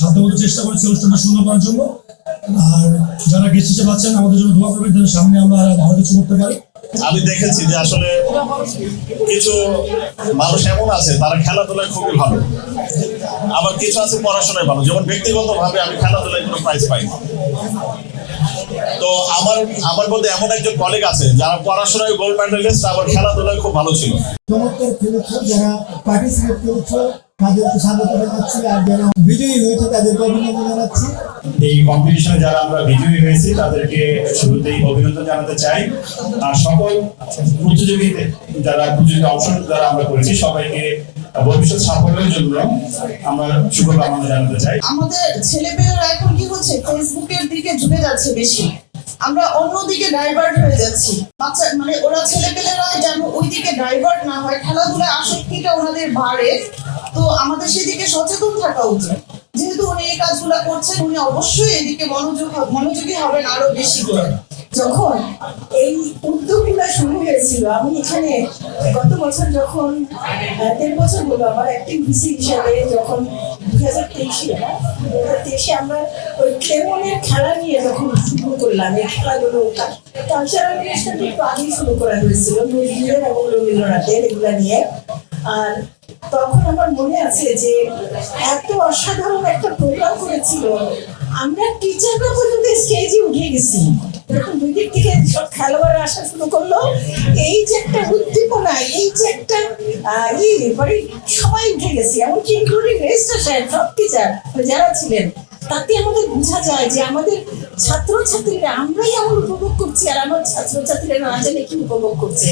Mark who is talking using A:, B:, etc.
A: সাধ্যমতো চেষ্টা করেছি অনুষ্ঠানটা সুন্দর করার জন্য। আর যারা গেস্ট হিসেবে আছেন আমাদের জন্য দোয়া করবেন যেন সামনে আমরা ভালো কিছু করতে পারি।
B: আমি দেখেছি যে আসলে কিছু মানুষ এমন আছে তারা খেলাধুলায় খুবই ভালো। আবার কিছু আছে পড়াশোনায় ভালো। যেমন ব্যক্তিগত ভাবে আমি খেলাধুলায় কোনো প্রাইজ পাই তো আমার আমার মধ্যে এমন একজন কলিগ আছে যারা পড়াশোনায় গোল্ড মেডেলিস্ট আবার খেলাধুলায় খুব ভালো ছিল।
C: যারা পার্টিসিপেট করেছ। তাদেরকে স্বাগত জানাচ্ছি আর যারা বিজয়ী হয়েছে তাদেরকে অভিনন্দন জানাচ্ছি।
D: এই কম্পিটিশনে যারা আমরা বিজয়ী হয়েছি তাদেরকে শুরুতেই অভিনন্দন জানাতে চাই। আর সকল প্রতিযোগী যারা প্রতিযোগিতা অংশ যারা আমরা করেছি সবাইকে ভবিষ্যৎ সাফল্যের জন্য আমরা শুভকামনা জানাতে চাই।
E: আমাদের ছেলেমেয়েরা এখন কি হচ্ছে? ফেসবুকের দিকে ঝুঁকে যাচ্ছে বেশি। আমরা অন্যদিকে ডাইভার্ট হয়ে যাচ্ছি। বাচ্চা মানে ওরা ছেলেপেলেরা যেন ওই দিকে ডাইভার্ট না হয় খেলাধুলায় আসক্তিটা ওনাদের বাড়ে। তো আমাদের সেদিকে সচেতন থাকা উচিত। যেহেতু উনি এই কাজগুলো করছেন, উনি অবশ্যই এদিকে মনোযোগ মনোযোগী হবেন আরও বেশি করে।
F: যখন এই উদ্যোগগুলো শুরু হয়েছিল, আমি এখানে গত বছর যখন দেড় বছর হলো আমার অ্যাক্টিভ ভিসি হিসাবে যখন দুই হাজার তেইশে দু হাজার তেইশে আমরা ওই ক্লেমনের খেলা নিয়ে যখন শুরু করলাম, এই খেলাগুলো কালচারাল অনুষ্ঠানটা একটু আগেই শুরু করা হয়েছিল নজরুলের এবং রবীন্দ্রনাথের এগুলা নিয়ে। আর তখন আমার মনে আছে যে এত অসাধারণ একটা প্রোগ্রাম করেছিল। আমরা টিচাররা পর্যন্ত স্টেজে উঠে গেছি। যখন দুই দিক থেকে সব খেলোয়াড় আসা শুরু করল, এই যে একটা উদ্দীপনা, এই যে একটা ই মানে সবাই উঠে গেছি, এমনকি ইনক্লুডিং রেজিস্টার সাহেব, সব টিচার যারা ছিলেন, তাতে আমাদের বোঝা যায় যে আমাদের ছাত্রছাত্রীরা, আমরাই এমন উপভোগ করছি আর আমার ছাত্রছাত্রীরা না জানে কি উপভোগ করছে।